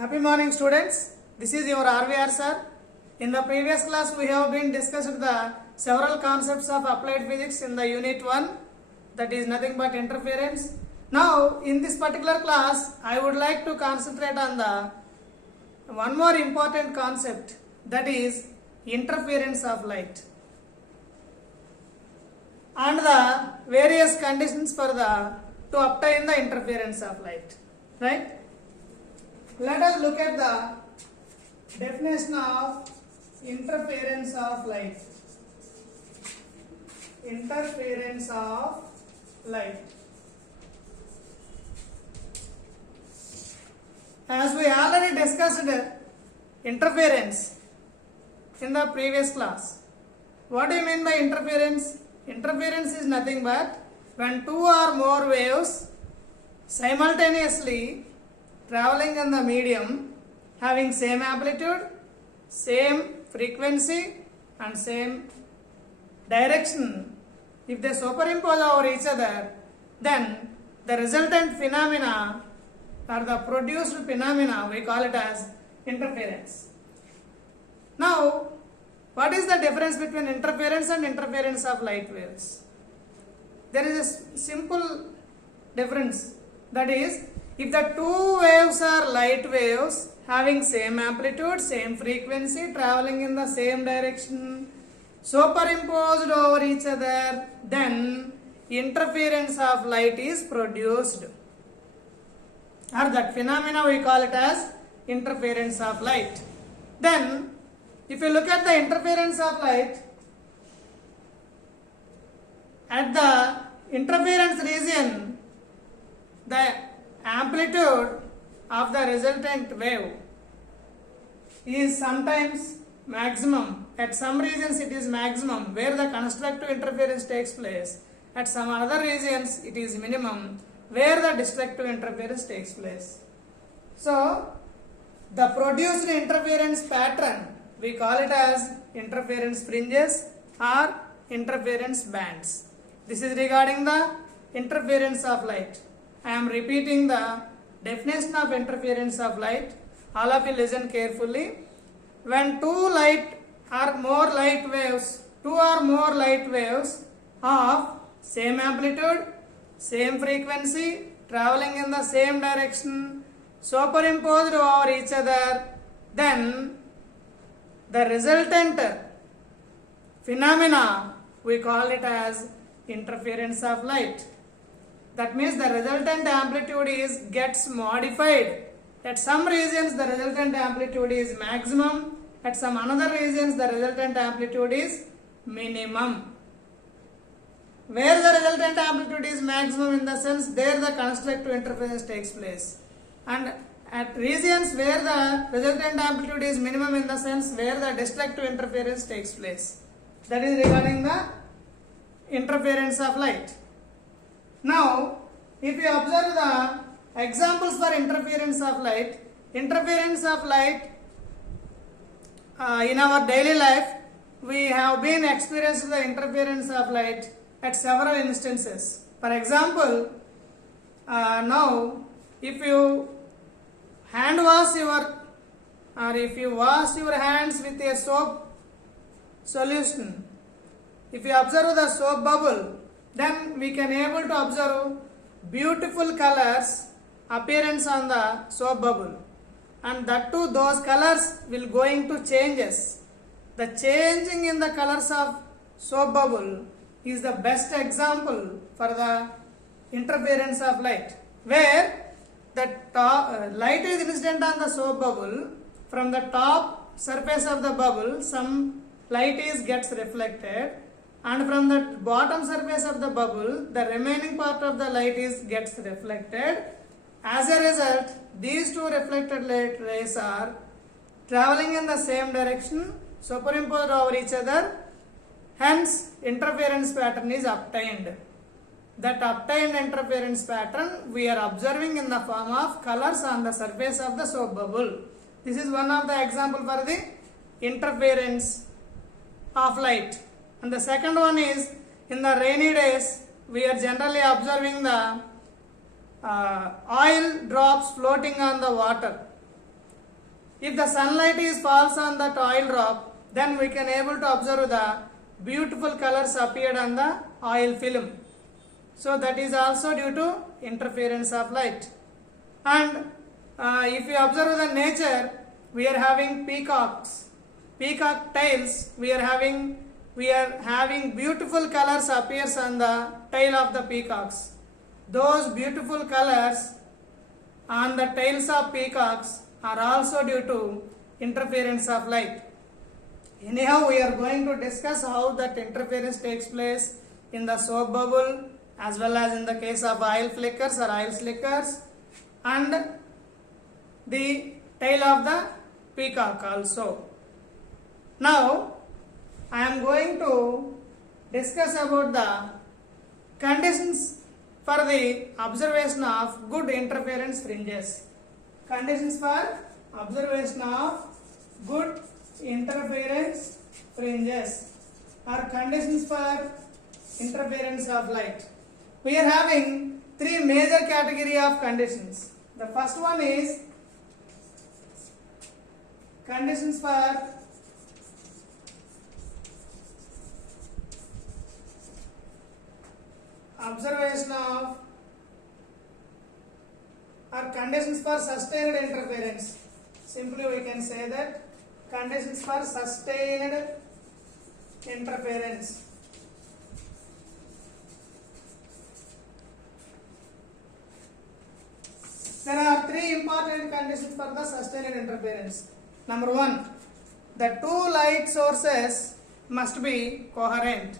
Happy morning, students. This is your RVR sir. In the previous class, we have been discussed the several concepts of applied physics in the unit 1, that is nothing but interference. Now, in this particular class, I would like to concentrate on the one more important concept, that is interference of light and the various conditions for to obtain the interference of light, right? Let us look at the definition of interference of light. Interference of light. As we already discussed interference in the previous class. What do you mean by interference? Interference is nothing but when two or more waves simultaneously traveling in the medium having same amplitude, same frequency and same direction, if they superimpose over each other, then the resultant phenomena or the produced phenomena, we call it as interference. Now, what is the difference between interference and interference of light waves? There is a simple difference, that is, if the two waves are light waves having same amplitude, same frequency, traveling in the same direction, superimposed over each other, then interference of light is produced. Or that phenomena we call it as interference of light. Then, if you look at the interference of light, at the interference region, the amplitude of the resultant wave is sometimes maximum. At some regions it is maximum where the constructive interference takes place. At some other regions it is minimum where the destructive interference takes place. So, the produced interference pattern, we call it as interference fringes or interference bands. This is regarding the interference of light. I am repeating the definition of interference of light. All of you listen carefully. When two or more light waves of same amplitude, same frequency, traveling in the same direction, superimposed over each other, then the resultant phenomena, we call it as interference of light. That means the resultant amplitude gets modified. At some regions the resultant amplitude is maximum, at some another regions the resultant amplitude is minimum. Where the resultant amplitude is maximum, in the sense there the constructive interference takes place, and at regions where the resultant amplitude is minimum, in the sense where the destructive interference takes place. That is regarding the interference of light. Now, if you observe the examples for interference of light in our daily life, we have been experienced the interference of light at several instances. For example, now if you wash your hands with a soap solution, if you observe the soap bubble, then we can able to observe beautiful colors appearance on the soap bubble, and that too those colors will going to changes. The changing in the colors of soap bubble is the best example for the interference of light, where the light is incident on the soap bubble. From the top surface of the bubble some light gets reflected, and from the bottom surface of the bubble the remaining part of the light gets reflected. As a result, these two reflected light rays are traveling in the same direction, superimposed over each other, hence interference pattern is obtained. That obtained interference pattern we are observing in the form of colors on the surface of the soap bubble. This is one of the example for the interference of light. And the second one is, in the rainy days we are generally observing the oil drops floating on the water. If the sunlight is falls on that oil drop, then we can able to observe the beautiful colors appeared on the oil film. So that is also due to interference of light. And if you observe the nature, we are having peacocks, peacock tails. We are having beautiful colors appears on the tail of the peacocks. Those beautiful colors on the tails of peacocks are also due to interference of light. Anyhow, we are going to discuss how that interference takes place in the soap bubble as well as in the case of oil flickers or oil slickers and the tail of the peacock also. Now, I am going to discuss about the conditions for the observation of good interference fringes. Conditions for observation of good interference fringes or conditions for interference of light. We are having three major category of conditions. The first one is conditions for observation of or conditions for sustained interference. Simply we can say that conditions for sustained interference. There are three important conditions for the sustained interference. Number one, the two light sources must be coherent.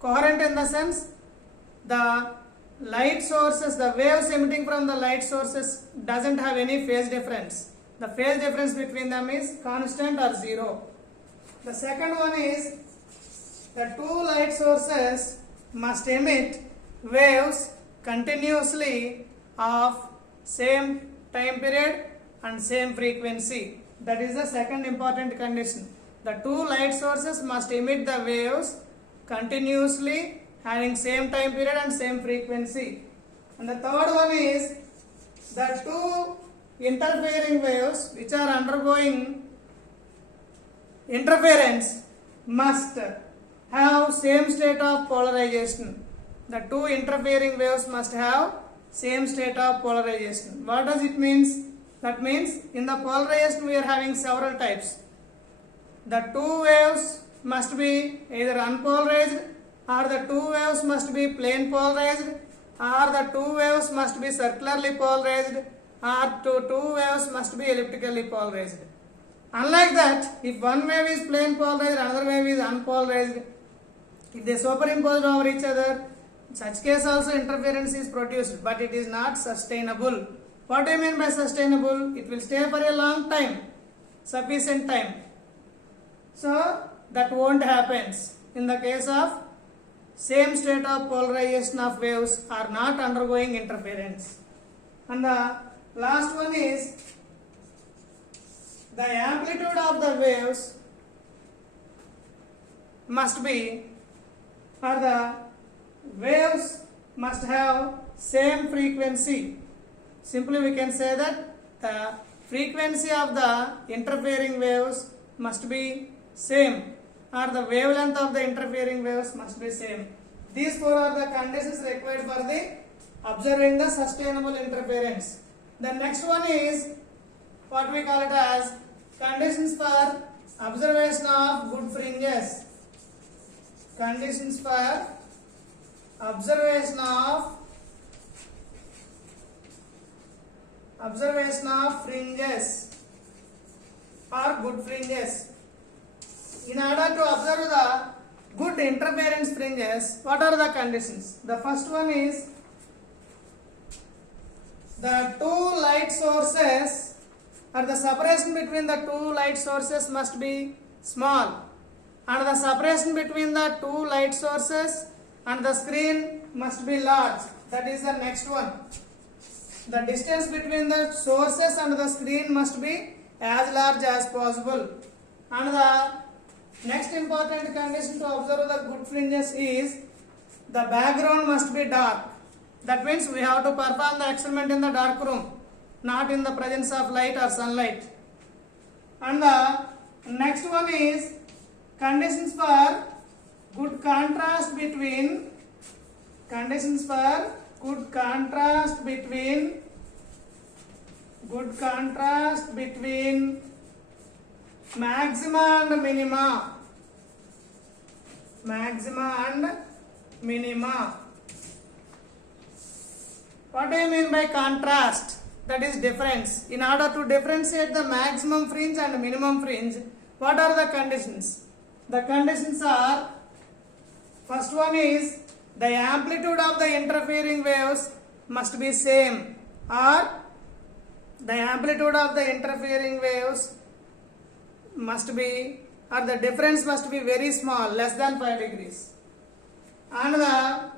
Coherent in the sense, the light sources, the waves emitting from the light sources doesn't have any phase difference. The phase difference between them is constant or zero. The second one is the two light sources must emit waves continuously of same time period and same frequency. That is the second important condition. The two light sources must emit the waves continuously having same time period and same frequency. And the third one is the two interfering waves which are undergoing interference must have same state of polarization. The two interfering waves must have same state of polarization. What does it mean? That means in the polarization we are having several types. The two waves must be either unpolarized, or the two waves must be plane polarized, or the two waves must be circularly polarized, or two waves must be elliptically polarized. Unlike that, if one wave is plane polarized, another wave is unpolarized, if they superimpose over each other, in such case also interference is produced, but it is not sustainable. What do you mean by sustainable? It will stay for a long time, sufficient time. So that won't happen in the case of same state of polarization of waves are not undergoing interference. And the last one is the amplitude of the waves must be, or the waves must have same frequency. Simply we can say that the frequency of the interfering waves must be same, or the wavelength of the interfering waves must be same. These four are the conditions required for the observing the sustainable interference. The next one is what we call it as conditions for observation of good fringes. Conditions for observation of fringes or good fringes. In order to observe the good interference fringes, what are the conditions? The first one is the two light sources, or the separation between the two light sources must be small, and the separation between the two light sources and the screen must be large. That is the next one. The distance between the sources and the screen must be as large as possible. And the next important condition to observe the good fringes is the background must be dark. That means we have to perform the experiment in the dark room, not in the presence of light or sunlight. And the next one is conditions for good contrast between maxima and minima. What do you mean by contrast? That is difference. In order to differentiate the maximum fringe and minimum fringe, what are the conditions? The conditions are, first one is the amplitude of the interfering waves must be same, or the amplitude of the interfering waves must be, or the difference must be very small, less than 5 degrees. And the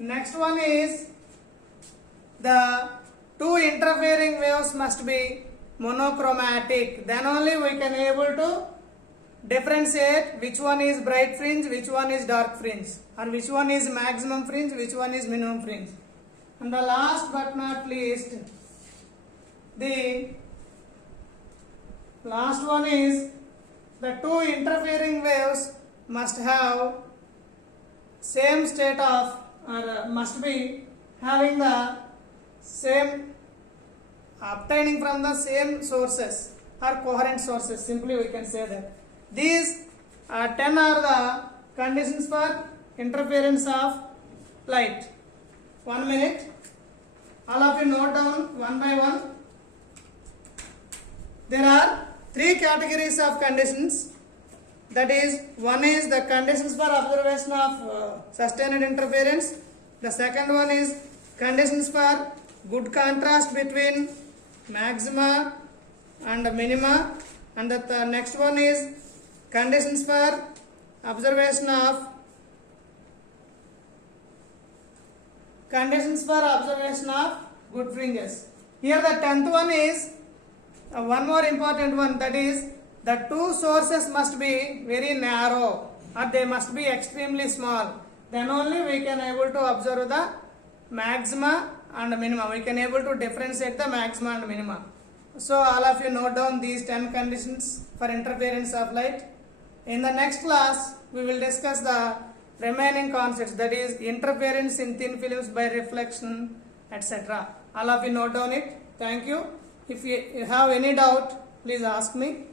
next one is the two interfering waves must be monochromatic. Then only we can able to differentiate which one is bright fringe, which one is dark fringe, or which one is maximum fringe, which one is minimum fringe. And the last but not least, the last one is the two interfering waves must have same state of, or must be having the same, obtaining from the same sources or coherent sources. Simply we can say that these 10 are the conditions for interference of light. 1 minute. All of you note down one by one. There are 3 categories of conditions. That is, one is the conditions for observation of sustained interference. The second one is conditions for good contrast between maxima and minima. And the next one is conditions for observation of good fringes. Here the 10th one is one more important one, that is the two sources must be very narrow, or they must be extremely small. Then only we can able to observe the maxima and minima. We can able to differentiate the maxima and minima. So all of you note down these 10 conditions for interference of light. In the next class, we will discuss the remaining concepts, that is interference in thin films by reflection, etc. All of you note down it. Thank you. If you have any doubt, please ask me.